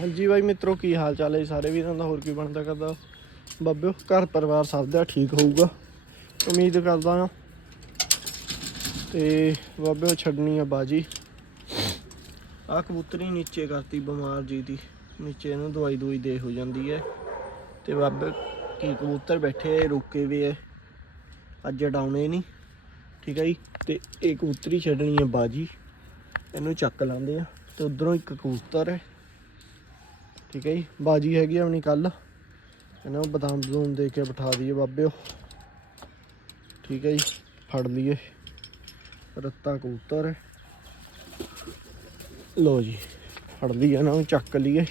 ਹਾਂਜੀ ਬਾਈ ਮਿੱਤਰੋ ਕੀ ਹਾਲ ਚਾਲ ਹੈ ਜੀ? ਸਾਰੇ ਵੀਰਾਂ ਦਾ? ਹੋਰ ਕੀ ਬਣਦਾ ਕਰਦਾ? ਬੱਬਿਓ ਘਰ ਪਰਿਵਾਰ ਸਭ ਦਾ ਠੀਕ ਹੋਊਗਾ? ਉਮੀਦ ਕਰਦਾ ਹਾਂ। ਤੇ ਬੱਬਿਓ ਛੱਡਣੀ ਆ ਬਾਜੀ। ਆ ਕਬੂਤਰੀ ਨੀਚੇ ਕਰਤੀ ਬਿਮਾਰ ਜੀ ਦੀ। ਨੀਚੇ ਇਹਨੂੰ ਦਵਾਈ ਦਵਾਈ ਦੇ ਹੋ ਜਾਂਦੀ ਹੈ। ਤੇ ਬਾਬੇ ਕੀ ਕਬੂਤਰ ਬੈਠੇ ਆ, ਇਹ ਰੁਕੇ ਵੀ ਹੈ ਅੱਜ ਡਾਉਣੇ ਨਹੀਂ। ਠੀਕ ਹੈ ਜੀ? ਤੇ ਇਹ ਕਬੂਤਰੀ ਛੱਡਣੀ ਹੈ ਬਾਜੀ। ਇਹਨੂੰ ਚੱਕ ਲਾਂਦੇ ਆ। ਤੇ ਉਧਰੋਂ ਇੱਕ ਕਬੂਤਰ ਹੈ। ਠੀਕ ਹੈ ਜੀ, ਬਾਜੀ ਹੈਗੀ ਆ ਆਪਣੀ ਕੱਲ ਇਹਨਾਂ ਨੂੰ ਬਦਾਮ ਬਦੂਮ ਦੇ ਕੇ ਬਿਠਾ ਦਈਏ ਬਾਬਿਓ। ਠੀਕ ਹੈ ਜੀ, ਫੜ ਲਈਏ। ਰੱਤਾ ਕਬੂਤਰ ਹੈ। ਲੋ ਜੀ, ਫੜ ਲਈਏ ਇਹਨਾਂ ਨੂੰ, ਚੱਕ ਲਈਏ।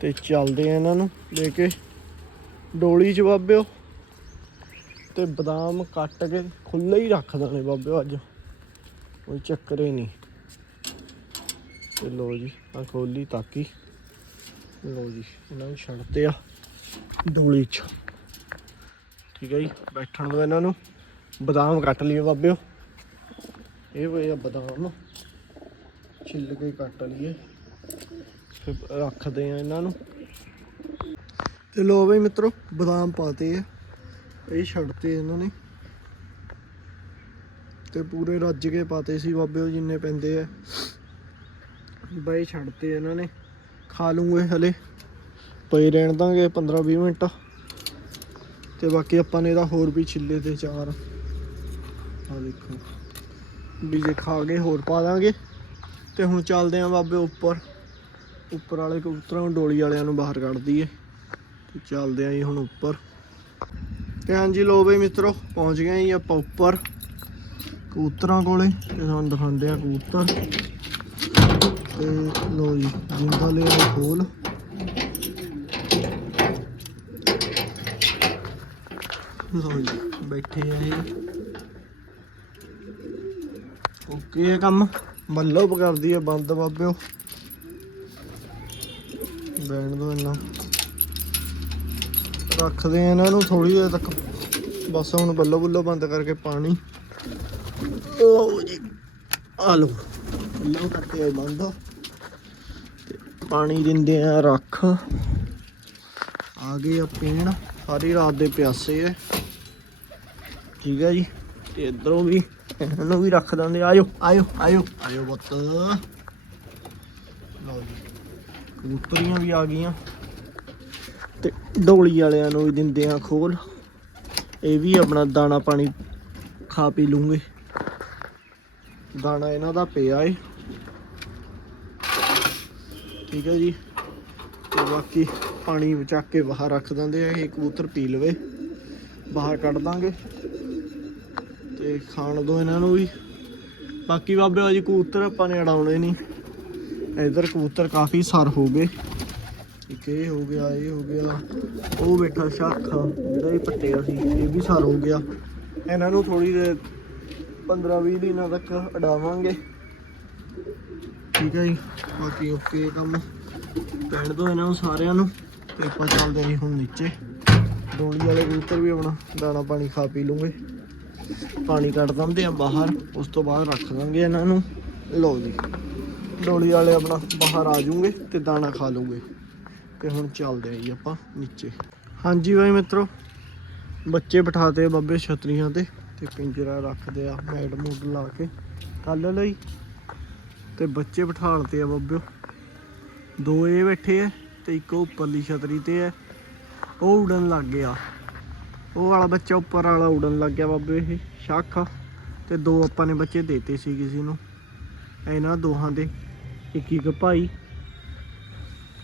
ਤੇ ਚੱਲਦੇ ਆ ਇਹਨਾਂ ਨੂੰ ਲੈ ਕੇ ਡੋਲੀ ਚ ਬਾਬਿਓ। ਤੇ ਬਦਾਮ ਕੱਟ ਕੇ ਖੁੱਲੇ ਹੀ ਰੱਖ ਦਾਂਗੇ ਬਾਬਿਓ ਅੱਜ। ਕੋਈ ਚੱਕਰ ਹੀ ਨਹੀਂ। ਤੇ ਲੋ ਜੀ ਆ ਖੋਲੀ ਤਾਕੀ। ਲੋ ਜੀ, ਇਹਨਾਂ ਨੂੰ ਛੱਡਦੇ ਆ, ਡੋਲੀ ਚ। ਠੀਕ ਹੈ ਜੀ, ਬੈਠਣ ਦੋ ਇਹਨਾਂ ਨੂੰ। ਬਦਾਮ ਕੱਟ ਲਈਏ ਬਾਬਿਓ। ਇਹ ਵੇ ਆ ਬਦਾਮ। ਛਿੱਲ ਕੇ ਕੱਟ ਲਈਏ। ਫਿਰ ਰੱਖਦੇ ਆ ਇਹਨਾਂ ਨੂੰ। ਤੇ ਲੋ ਬਈ ਮਿੱਤਰੋ, ਬਦਾਮ ਪਾਤੇ ਆ। ਇਹ ਛੱਡਤੇ ਇਹਨਾਂ ਨੇ। ਤੇ ਪੂਰੇ ਰੱਜ ਕੇ ਪਾਤੇ ਸੀ ਬਾਬਿਓ, ਜਿੰਨੇ ਪੈਂਦੇ ਆ। ਬਈ ਛੱਡਤੇ ਇਹਨਾਂ ਨੇ। ਖਾ ਲੂੰਗੇ ਹਲੇ। ਪਈ ਰਹਿਣ ਦਾਂਗੇ 15 20 ਮਿੰਟ। ਤੇ ਬਾਕੀ ਆਪਾਂ ਨੇ ਇਹਦਾ ਹੋਰ ਵੀ ਛਿੱਲੇ ਤੇ ਚਾਰ। ਆ ਦੇਖੋ। ਵੀ ਜੇ ਖਾ ਗਏ ਹੋਰ ਪਾ ਦਾਂਗੇ। ਤੇ ਹੁਣ ਚੱਲਦੇ ਆਂ ਬਾਬੇ ਉੱਪਰ। ਉੱਪਰ ਵਾਲੇ ਕਬੂਤਰਾਂ ਨੂੰ ਡੋਲੀ ਵਾਲਿਆਂ ਨੂੰ ਬਾਹਰ ਕੱਢ ਦਈਏ। ਤੇ ਚੱਲਦੇ ਆਂ ਜੀ ਹੁਣ ਉੱਪਰ। ਤੇ ਹਾਂਜੀ ਲੋ ਬਈ ਮਿੱਤਰੋ, ਪਹੁੰਚ ਗਏ ਜੀ ਆਪਾਂ ਉੱਪਰ। ਕਬੂਤਰਾਂ ਕੋਲੇ। ਤੇ ਤੁਹਾਨੂੰ ਦਿਖਾਉਂਦੇ ਆ ਕਬੂਤਰ। ਤੇ ਲੋ ਜੀ, ਜਿੰਦਾ ਲੈ ਆਏ ਖੋਲ। ਲੋ ਜੀ, ਬੈਠੇ ਆ ਇਹ ਓਕੇ ਇਹ ਕੰਮ। ਮੱਲੋ ਕਰਦੀ ਹੈ ਬੰਦ ਬਾਬਿਓ। ਬੈਣ ਦੋ ਇਹਨਾਂ। ਰੱਖਦੇ ਆ ਇਹਨਾਂ ਨੂੰ ਥੋੜੀ ਦੇਰ ਤੱਕ। ਬਸ ਹੁਣ ਬੱਲੋ ਬੁੱਲੋ ਬੰਦ ਕਰਕੇ ਪਾਣੀ। ਲਓ ਜੀ, ਆ ਲਓ। ਬੱਲੋ ਕਰਕੇ ਆਏ ਬੰਦ। ਪਾਣੀ ਦਿੰਦੇ ਆ, ਰੱਖ। ਆ ਗਏ ਆ ਪੀਣ। ਸਾਰੀ ਰਾਤ ਦੇ ਪਿਆਸੇ ਐ ਠੀਕ ਹੈ ਜੀ। ਤੇ ਇਧਰੋਂ ਵੀ, ਇਹਨਾਂ ਨੂੰ ਵੀ ਰੱਖ ਦਿੰਦੇ ਆਇਓ ਆਇਓ ਆਇਓ। ਆਇਓ ਬੱਤ ਲਓ ਜੀ। ਕਬੂਤਰੀਆਂ ਵੀ ਆ ਗਈਆਂ। ਤੇ ਡੋਲੀ ਵਾਲਿਆਂ ਨੂੰ ਵੀ ਦਿੰਦੇ ਆ ਖੋਲ। ਇਹ ਵੀ ਆਪਣਾ ਦਾਣਾ ਪਾਣੀ ਖਾ ਪੀ ਲੂੰਗੇ। ਦਾਣਾ ਇਹਨਾਂ ਦਾ ਪਿਆ ਏ। ਠੀਕ ਹੈ ਜੀ। ਤੇ ਬਾਕੀ ਪਾਣੀ ਚੱਕ ਕੇ ਬਾਹਰ ਰੱਖ ਦਿੰਦੇ ਆ, ਇਹ ਕਬੂਤਰ ਪੀ ਲਵੇ। ਬਾਹਰ ਕੱਢ ਦਾਂਗੇ। ਤੇ ਖਾਣ ਦੋ ਇਹਨਾਂ ਨੂੰ ਵੀ। ਬਾਕੀ ਬਾਬੇ ਜੀ ਕਬੂਤਰ ਆਪਾਂ ਨੇ ਅੜਾਉਣੇ ਨਹੀਂ ਇਧਰ ਕਬੂਤਰ ਕਾਫੀ ਸਰ ਹੋ ਗਏ। ਇੱਕ ਇਹ ਹੋ ਗਿਆ, ਇਹ ਹੋ ਗਿਆ। ਉਹ ਬੈਠਾ ਸ਼ਾਖਾ, ਜਿਹੜਾ ਇਹ ਪੱਟਿਆ ਸੀ, ਇਹ ਵੀ ਸਰ ਹੋ ਗਿਆ। ਇਹਨਾਂ ਨੂੰ ਥੋੜੀ ਦੇਰ 15 20 ਦਿਨਾਂ ਤੱਕ ਅਡਾਵਾਂਗੇ ਠੀਕ ਹੈ ਜੀ। ਬਾਕੀ ਓਕੇ ਕੰਮ। ਪੈਣ ਦੋ ਇਹਨਾਂ ਨੂੰ ਸਾਰਿਆਂ ਨੂੰ। ਤੇ ਆਪਾਂ ਚੱਲਦੇ ਹਾਂ ਜੀ ਹੁਣ ਨੀਚੇ। ਡੋਲੀ ਵਾਲੇ ਕਬੂਤਰ ਵੀ ਆਪਣਾ ਦਾਣਾ ਪਾਣੀ ਖਾ ਪੀ ਲੂੰਗੇ। ਪਾਣੀ ਕੱਢ ਦਿੰਦੇ ਆ ਬਾਹਰ। ਉਸ ਤੋਂ ਬਾਅਦ ਰੱਖ ਦਾਂਗੇ ਇਹਨਾਂ ਨੂੰ। ਲਓ ਜੀ। ਡੋਲੀ ਵਾਲੇ ਆਪਣਾ ਬਾਹਰ ਆ ਜੂਗੇ ਤੇ ਦਾਣਾ ਖਾ ਲੂਗੇ। ਤੇ ਹੁਣ ਚੱਲਦੇ ਆ ਜੀ ਆਪਾਂ ਨੀਚੇ। ਹਾਂਜੀ ਬਾਈ ਮਿੱਤਰੋ। ਬੱਚੇ ਬਿਠਾਤੇ ਬੱਬੇ ਛਤਰੀਆਂ ਤੇ। ਤੇ ਪਿੰਜਰਾ ਰੱਖਦੇ ਆ ਮੈਡ ਮੂਡ ਲਾ ਕੇ। ਕੱਲ ਲਈ। ਤੇ ਬੱਚੇ ਬਿਠਾਲਤੇ ਆ ਬੱਬਿਓ। ਦੋ ਇਹ ਬੈਠੇ ਆ ਤੇ ਇੱਕ ਉੱਪਰਲੀ ਛਤਰੀ ਤੇ ਆ। ਉਹ ਉਡਣ ਲੱਗ ਗਿਆ। ਉਹ ਵਾਲਾ ਬੱਚਾ ਉੱਪਰ ਵਾਲਾ ਉਡਣ ਲੱਗ ਗਿਆ ਬਾਬੇ ਇਹ, ਸ਼ੱਕ ਤੇ ਦੋ ਆਪਾਂ ਨੇ ਬੱਚੇ ਦੇਤੇ ਸੀ ਕਿਸੇ ਨੂੰ। ਇਹਨਾਂ ਦੋਹਾਂ ਦੇ, ਇੱਕ ਇੱਕ ਭਾਈ।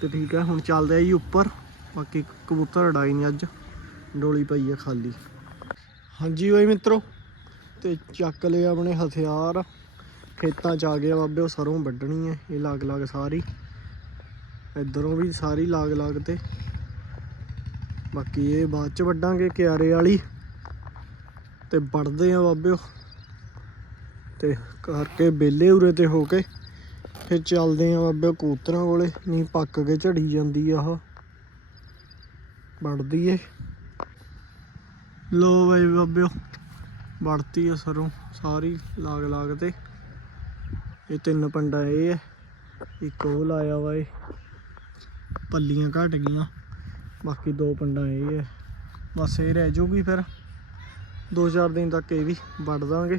ਤੇ ਠੀਕ ਹੈ ਹੁਣ ਚੱਲਦੇ ਆ ਜੀ ਉੱਪਰ। ਬਾਕੀ ਕਬੂਤਰ ਉਡਾਈ ਨਹੀਂ ਅੱਜ। ਡੋਲੀ ਪਈ ਆ ਖਾਲੀ। ਹਾਂਜੀ ਬਾਈ ਮਿੱਤਰੋ, ਤੇ ਚੱਕ ਲਏ ਆਪਣੇ ਹਥਿਆਰ। ਖੇਤਾਂ ਚ ਆ ਗਿਆ ਬਾਬੇ, ਉਹ ਸਰੋਂ ਵੱਢਣੀ ਹੈ ਇਹ ਲਾਗ ਲਾਗ ਸਾਰੀ। ਇਧਰੋਂ ਵੀ ਸਾਰੀ ਲਾਗ ਲਾਗ ਤੇ। ਬਾਕੀ ਇਹ ਬਾਅਦ ਚ ਵੱਢਾਂਗੇ ਕਿਆਰੇ ਵਾਲੀ। ਤੇ ਵੱਢਦੇ ਆ ਬਾਬਿਓ ਤੇ ਕਰਕੇ ਬੇਲੇ ਉਰੇ ਤੇ ਹੋ ਕੇ ਫਿਰ ਚੱਲਦੇ ਆ ਬਾਬੇ ਕੂਤਰਾਂ ਕੋਲੇ। ਨਹੀਂ ਪੱਕ ਕੇ ਝੜੀ ਜਾਂਦੀ ਆ ਆਹ। ਵੱਢਦੀ ਏ। ਲੋ ਬਾਈ ਬਾਬਿਓ ਵੜਤੀ ਆ ਸਰੋਂ ਸਾਰੀ ਲਾਗ ਲਾਗ ਤੇ। ਇਹ ਤਿੰਨ ਪੰਡਾ ਇਹ ਹੈ। ਇੱਕ ਉਹ ਲਾਇਆ ਵਾ ਇਹ। ਪੱਲੀਆਂ ਘਟ ਗਈਆਂ। ਬਾਕੀ ਦੋ ਪਿੰਡਾਂ ਇਹ ਹੈ। ਬਸ ਇਹ ਰਹਿ ਜੂਗੀ ਫਿਰ। ਦੋ ਚਾਰ ਦਿਨ ਤੱਕ ਇਹ ਵੀ ਵੱਢ ਦਾਂਗੇ।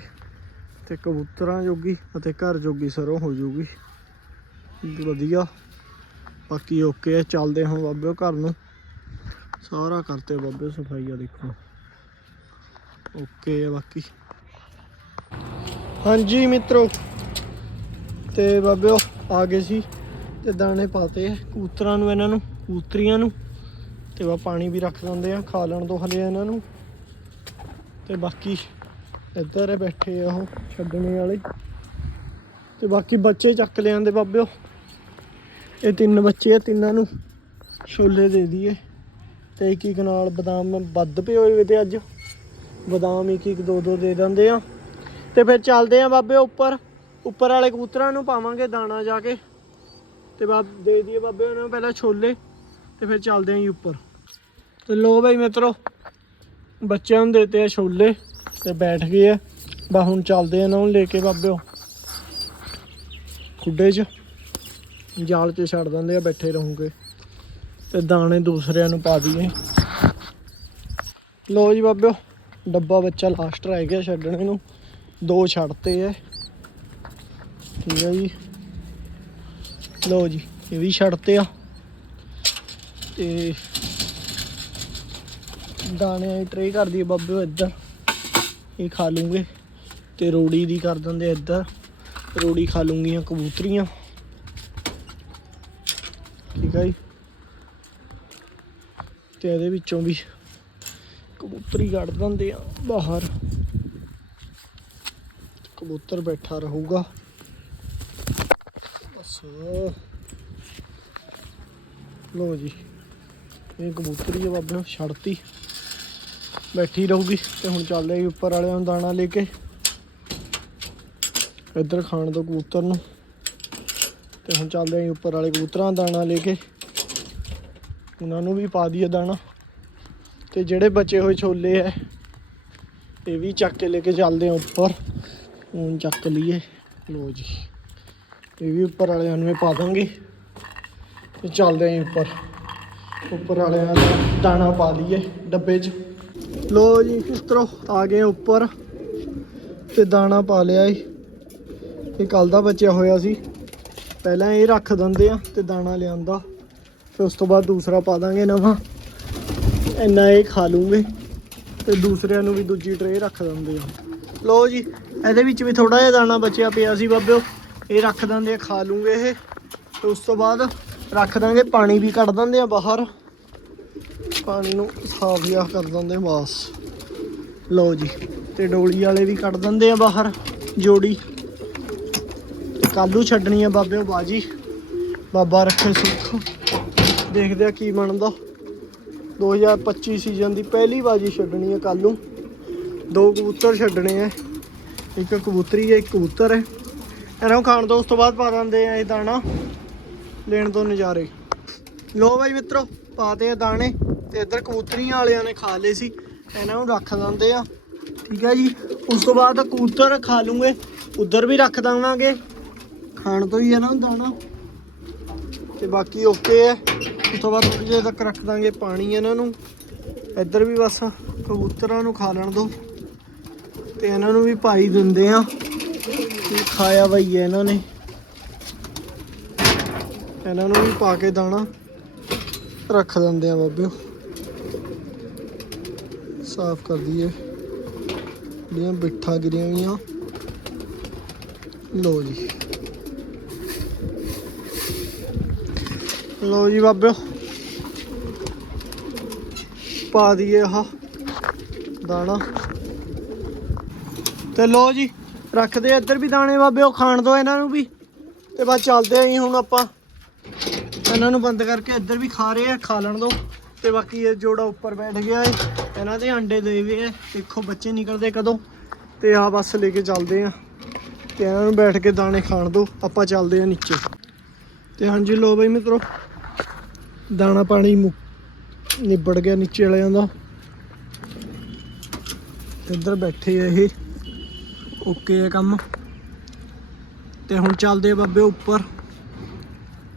ਤੇ ਕਬੂਤਰਾਂ ਜੋਗੀ ਅਤੇ ਘਰ ਜੋਗੀ ਸਰੋਂ ਹੋ ਜਾਊਗੀ ਵਧੀਆ। ਬਾਕੀ ਓਕੇ ਹੈ। ਚੱਲਦੇ ਹੁਣ ਬਾਬੇ ਘਰ ਨੂੰ। ਸਾਰਾ ਕਰਤੇ ਬਾਬੇ ਸਫ਼ਾਈ ਆ ਦੇਖੋ। ਓਕੇ ਹੈ ਬਾਕੀ। ਹਾਂਜੀ ਮਿੱਤਰੋ। ਤੇ ਬਾਬਿਓ ਆ ਗਏ ਸੀ ਤੇ ਦਾਣੇ ਪਾਤੇ ਕੂਤਰਾਂ ਨੂੰ, ਇਹਨਾਂ ਨੂੰ, ਕੂਤਰੀਆਂ ਨੂੰ। ਤੇ ਵਾ ਪਾਣੀ ਵੀ ਰੱਖ ਦਿੰਦੇ ਆ, ਖਾ ਲੈਣ ਤੋਂ ਹਲੇ ਇਹਨਾਂ ਨੂੰ। ਤੇ ਬਾਕੀ ਇੱਧਰ ਹੀ ਬੈਠੇ ਆ ਉਹ ਛੱਡਣੇ ਵਾਲੇ। ਤੇ ਬਾਕੀ ਬੱਚੇ ਚੱਕ ਲਿਆਂਦੇ ਬਾਬਿਓ ਇਹ ਤਿੰਨ ਬੱਚੇ ਆ, ਤਿੰਨਾਂ ਨੂੰ ਛੋਲੇ ਦੇ ਦਈਏ। ਤੇ ਇੱਕ ਇੱਕ ਨਾਲ ਬਦਾਮ ਵੱਧ ਪਏ ਹੋਏ ਵੇ ਤੇ ਅੱਜ। ਬਦਾਮ ਇੱਕ ਇੱਕ ਦੋ ਦੋ ਦੇ ਦਿੰਦੇ ਆ। ਤੇ ਫਿਰ ਚੱਲਦੇ ਆ ਬਾਬੇ ਉੱਪਰ। ਉੱਪਰ ਵਾਲੇ ਕਬੂਤਰਾਂ ਨੂੰ ਪਾਵਾਂਗੇ ਦਾਣਾ ਜਾ ਕੇ। ਤੇ ਬਾਬ ਦੇ ਦਈਏ ਬਾਬੇ ਉਹਨਾਂ ਨੂੰ ਪਹਿਲਾਂ ਛੋਲੇ, ਤੇ ਫਿਰ ਚੱਲਦੇ ਆਂ ਜੀ ਉੱਪਰ। ਤੇ ਲੋ ਬਈ ਮਿੱਤਰੋ, ਬੱਚਿਆਂ ਨੂੰ ਦੇਤੇ ਆ ਛੋਲੇ, ਤੇ ਬੈਠ ਗਏ ਆ। ਬਾ ਹੁਣ ਚੱਲਦੇ ਆ ਨਾ ਹੁਣ ਲੈ ਕੇ ਬਾਬਿਓ ਖੁੱਡੇ 'ਚ, ਜਾਲ 'ਚ ਛੱਡ ਦਿੰਦੇ ਆ, ਬੈਠੇ ਰਹੂਗੇ। ਤੇ ਦਾਣੇ ਦੂਸਰਿਆਂ ਨੂੰ ਪਾ ਦਈਏ। ਲੋ ਜੀ ਬਾਬਿਓ ਡੱਬਾ ਬੱਚਾ ਲਾਸਟ ਰਹਿ ਗਿਆ ਛੱਡਣੇ ਨੂੰ ਦੋ ਛੱਡਤੇ ਐ ਠੀਕ ਹੈ ਜੀ। ਲਓ ਜੀ, ਇਹ ਵੀ ਛੱਡਤੇ ਆ। ਤੇ ਦਾਣਿਆਂ ਦੀ ਟਰੇ ਕਰਦੀ ਦਈਏ ਬਾਬਿਓ ਇੱਧਰ। ਇਹ ਖਾ ਲੂੰਗੇ। ਤੇ ਰੋੜੀ ਦੀ ਕਰ ਦਿੰਦੇ ਇੱਧਰ। ਰੋੜੀ ਖਾ ਲੂੰਗੀਆਂ ਕਬੂਤਰੀਆਂ। ਠੀਕ ਹੈ ਜੀ। ਤੇ ਇਹਦੇ ਵਿੱਚੋਂ ਵੀ ਕਬੂਤਰੀ ਕੱਢ ਦਿੰਦੇ ਆ ਬਾਹਰ। ਕਬੂਤਰ ਬੈਠਾ ਰਹੂਗਾ। ਬਸ ਲੋ ਜੀ, ਇਹ ਕਬੂਤਰੀ ਆ ਬਾਬੇ ਨੂੰ ਛੱਡਤੀ। ਬੈਠੀ ਰਹੂਗੀ ਤੇ ਹੁਣ ਚੱਲਦੇ ਆ ਉੱਪਰ ਵਾਲਿਆਂ ਨੂੰ ਦਾਣਾ ਲੈ ਕੇ। ਇੱਧਰ ਖਾਣ ਦੋ ਕਬੂਤਰ ਨੂੰ। ਤੇ ਹੁਣ ਚੱਲਦੇ ਆ ਉੱਪਰ ਵਾਲੇ ਕਬੂਤਰਾਂ ਦਾਣਾ ਲੈ ਕੇ। ਉਹਨਾਂ ਨੂੰ ਵੀ ਪਾ ਦਈਏ ਦਾਣਾ। ਤੇ ਜਿਹੜੇ ਬਚੇ ਹੋਏ ਛੋਲੇ ਐ ਇਹ ਵੀ ਚੱਕ ਕੇ ਲੈ ਕੇ ਚੱਲਦੇ ਆ ਉੱਪਰ। ਹੁਣ ਚੱਕ ਲਈਏ। ਲੋ ਜੀ। ਇਹ ਵੀ ਉੱਪਰ ਵਾਲਿਆਂ ਨੂੰ ਪਾ ਦਾਂਗੇ। ਤੇ ਚੱਲਦੇ ਆਂ ਉੱਪਰ। ਉੱਪਰ ਵਾਲਿਆਂ ਦਾ ਦਾਣਾ ਪਾ ਦਈਏ ਡੱਬੇ 'ਚ। ਲੋ ਜੀ, ਇਸ ਆ ਗਏ ਉੱਪਰ। ਤੇ ਦਾਣਾ ਪਾ ਲਿਆ ਏ। ਇਹ ਕੱਲ ਦਾ ਬਚਿਆ ਹੋਇਆ ਸੀ। ਪਹਿਲਾਂ ਇਹ ਰੱਖ ਦਿੰਦੇ ਆ ਤੇ ਦਾਣਾ ਲਿਆਂਦਾ। ਫਿਰ ਉਸ ਤੋਂ ਬਾਅਦ ਦੂਸਰਾ ਪਾ ਦਾਂਗੇ ਨਵਾਂ। ਇੰਨਾ ਇਹ ਖਾ ਲੂੰਗੇ। ਤੇ ਦੂਸਰਿਆਂ ਨੂੰ ਵੀ ਦੂਜੀ ਟਰੇ ਰੱਖ ਦਿੰਦੇ ਆ। ਲੋ ਜੀ, ਇਹਦੇ ਵਿੱਚ ਵੀ ਥੋੜਾ ਜਿਹਾ ਦਾਣਾ ਬਚਿਆ ਪਿਆ ਸੀ ਬਾਬਿਓ। ਇਹ ਰੱਖ ਦਿੰਦੇ ਆ, ਖਾ ਲੂੰਗੇ ਇਹ। ਤੇ ਉਸ ਤੋਂ ਬਾਅਦ ਰੱਖ ਦਾਂਗੇ ਪਾਣੀ ਵੀ ਕੱਢ ਦਿੰਦੇ ਆ ਬਾਹਰ। ਪਾਣੀ ਨੂੰ ਸਾਫ਼ ਜਿਹਾ ਕਰ ਦਿੰਦੇ ਆ ਲਓ ਜੀ, ਤੇ ਡੋਲੀ ਵਾਲੇ ਵੀ ਕੱਢ ਦਿੰਦੇ ਆ ਬਾਹਰ, ਜੋੜੀ। ਤੇ ਕਾਲੂ ਛੱਡਣੀ ਆ ਉਹ ਬਾਜੀ। ਬਾਬਾ ਰੱਖੇ ਸੁੱਖ। ਦੇਖਦੇ ਆ ਕੀ ਬਣਦਾ। 2025 ਸੀਜ਼ਨ ਦੀ ਪਹਿਲੀ ਬਾਜੀ ਛੱਡਣੀ ਆ ਕੱਲ ਦੋ ਕਬੂਤਰ ਛੱਡਣੇ ਆ। ਇੱਕ ਕਬੂਤਰੀ ਹੈ ਇੱਕ ਕਬੂਤਰ ਹੈ ਇਹਨਾਂ ਨੂੰ ਖਾਣ ਤੋਂ ਉਸ ਤੋਂ ਬਾਅਦ ਪਾ ਦਿੰਦੇ ਆ ਇਹ ਦਾਣਾ, ਲੈਣ ਤੋਂ ਨਜ਼ਾਰੇ। ਲੋ ਬਾਈ ਮਿੱਤਰੋ ਪਾਤੇ ਆ ਦਾਣੇ ਤੇ ਇੱਧਰ ਕਬੂਤਰੀਆਂ ਵਾਲਿਆਂ ਨੇ ਖਾ ਲਏ ਸੀ, ਇਹਨਾਂ ਨੂੰ ਰੱਖ ਦਿੰਦੇ ਆ। ਠੀਕ ਹੈ ਜੀ, ਉਸ ਤੋਂ ਬਾਅਦ ਕਬੂਤਰ ਖਾ ਲੂੰਗੇ, ਉਧਰ ਵੀ ਰੱਖ ਦਾਂਗੇ ਖਾਣ ਤੋਂ ਹੀ ਹੈ ਨਾ ਦਾਣਾ। ਤੇ ਬਾਕੀ ਓਕੇ ਹੈ ਉਸ ਤੋਂ ਬਾਅਦ ਥੋੜੀ ਜਿਹੀ ਤੱਕ ਰੱਖ ਦਾਂਗੇ ਪਾਣੀ ਇਹਨਾਂ ਨੂੰ। ਇੱਧਰ ਵੀ ਬਸ ਕਬੂਤਰਾਂ ਨੂੰ ਖਾ ਲੈਣ ਦੋ। ਤੇ ਇਹਨਾਂ ਨੂੰ ਵੀ ਪਾਈ ਦਿੰਦੇ ਆ। ਇਹ ਖਾਇਆ ਬਈ ਹੈ ਇਹਨਾਂ ਨੇ? ਇਹਨਾਂ ਨੂੰ ਵੀ ਪਾ ਕੇ ਦਾਣਾ। ਰੱਖ ਦਿੰਦੇ ਆ ਬਾਬਿਓ। ਸਾਫ਼ ਕਰ ਦਈਏ। ਜਿਹੜੀਆਂ ਬਿੱਠਾ ਗਿਰੀਆਂ ਹੋਈਆਂ। ਲੋ ਜੀ। ਲੋ ਜੀ ਬਾਬਿਓ। ਪਾ ਦਈਏ ਆਹ ਦਾਣਾ। ਤੇ ਲੋ ਜੀ। ਰੱਖਦੇ ਇੱਧਰ ਵੀ ਦਾਣੇ ਬਾਬਿਓ ਖਾਣ ਦੋ ਇਹਨਾਂ ਨੂੰ ਵੀ। ਤੇ ਬਸ ਚੱਲਦੇ ਆਂ ਹੁਣ ਆਪਾਂ। ਇਹਨਾਂ ਨੂੰ ਬੰਦ ਕਰਕੇ ਇੱਧਰ ਵੀ ਖਾ ਰਹੇ ਆ, ਖਾ ਲੈਣ ਦੋ। ਤੇ ਬਾਕੀ ਇਹ ਜੋੜਾ ਉੱਪਰ ਬੈਠ ਗਿਆ ਏ। ਇਹਨਾਂ ਦੇ ਅੰਡੇ ਵੀ ਆ ਦੇਖੋ ਬੱਚੇ ਨਿਕਲਦੇ ਕਦੋਂ। ਤੇ ਆ ਬਸ ਲੈ ਕੇ ਚੱਲਦੇ ਆ। ਤੇ ਇਹਨਾਂ ਨੂੰ ਬੈਠ ਕੇ ਦਾਣੇ ਖਾਣ ਦੋ। ਆਪਾਂ ਚੱਲਦੇ ਆ ਨੀਚੇ। ਤੇ ਹਾਂਜੀ ਲੋ ਬਈ ਮਿੱਤਰੋ। ਦਾਣਾ ਪਾਣੀ ਨਿਬੜ ਗਿਆ ਨੀਚੇ ਵਾਲਿਆਂ ਦਾ। ਇੱਧਰ ਬੈਠੇ ਇਹ। ਓਕੇ ਹੈ ਕੰਮ। ਤੇ ਹੁਣ ਚੱਲਦੇ ਆ ਬੱਬੇ ਉੱਪਰ।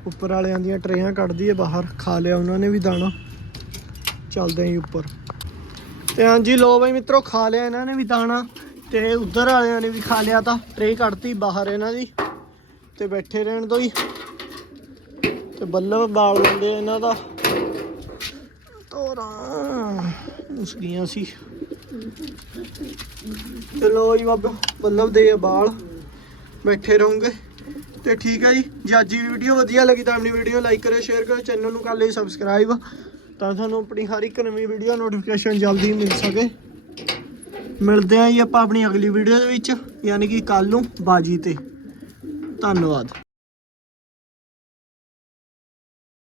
ਉੱਪਰ ਵਾਲਿਆਂ ਦੀਆਂ ਟਰੇਆਂ ਕੱਢਦੀ ਹੈ ਬਾਹਰ, ਖਾ ਲਿਆ ਉਹਨਾਂ ਨੇ ਵੀ ਦਾਣਾ। ਚੱਲਦੇ ਆਂ ਉੱਪਰ। ਤੇ ਹਾਂਜੀ ਲੋ ਬਾਈ ਮਿੱਤਰੋ, ਖਾ ਲਿਆ ਇਹਨਾਂ ਨੇ ਵੀ ਦਾਣਾ। ਤੇ ਉਧਰ ਵਾਲਿਆਂ ਨੇ ਵੀ ਖਾ ਲਿਆ ਤਾਂ ਟਰੇ ਕੱਢਤੀ ਬਾਹਰ ਇਹਨਾਂ ਦੀ। ਤੇ ਬੈਠੇ ਰਹਿਣ ਦੋ ਹੀ ਤੇ ਬੱਲਬ ਬਾਲ ਲੈਂਦੇ ਇਹਨਾਂ ਦਾ। ਤੋਰਾ ਉਸ ਗਈਆਂ ਸੀ। ਤੇ ਲੋ ਜੀ, ਬਾਬਾ, ਬੱਲਬ ਦੇ ਆ ਬਾਲ ਬੈਠੇ ਰਹੋਗੇ। ਤੇ ਠੀਕ ਹੈ ਜੀ, ਜੇ ਅੱਜ ਦੀ ਵੀਡੀਓ ਵਧੀਆ ਲੱਗੀ ਤਾਂ ਆਪਣੀ ਵੀਡੀਓ ਲਾਈਕ ਕਰਿਓ, ਸ਼ੇਅਰ ਕਰਿਓ, ਚੈਨਲ ਨੂੰ ਕਰ ਲਈ ਸਬਸਕ੍ਰਾਈਬ। ਤਾਂ ਤੁਹਾਨੂੰ ਆਪਣੀ ਹਰ ਇੱਕ ਨਵੀਂ ਵੀਡੀਓ ਨੋਟੀਫਿਕੇਸ਼ਨ ਜਲਦੀ ਮਿਲ ਸਕੇ। ਮਿਲਦੇ ਆਂ ਜੀ ਆਪਾਂ ਆਪਣੀ ਅਗਲੀ ਵੀਡੀਓ ਦੇ ਵਿੱਚ, ਯਾਨੀ ਕਿ ਕੱਲ ਨੂੰ ਬਾਜੀ ਤੇ। ਧੰਨਵਾਦ।